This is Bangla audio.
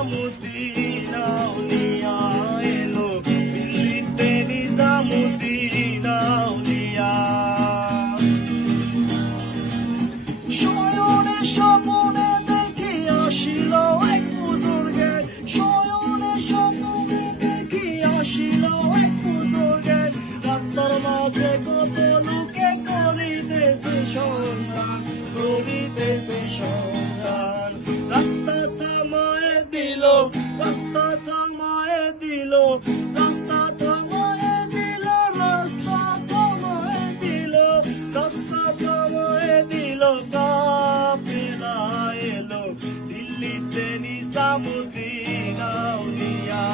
নিজামুদ্দিন আউলিয়া এলো, দিল্লিতে নিজামুদ্দিন আউলিয়া। শয়নে স্বপনে দেখি আসিল এক বুজুর্গে, শয়নে স্বপনে দেখি আসিল এক বুজুর্গে, রাস্তার মাঝে কত লোকে করিতেছে সংগ্রাম, করিতেছে সংগ্রাম। রাস্তা থামায়ে দিল, রাস্তা থামায়ে দিল, রাস্তা থামায়ে দিল, রাস্তা থামায়ে দিল, রাস্তা থামায়ে দিল। কাফেলা এলো, দিল্লিতে নিজামুদ্দিন আউলিয়া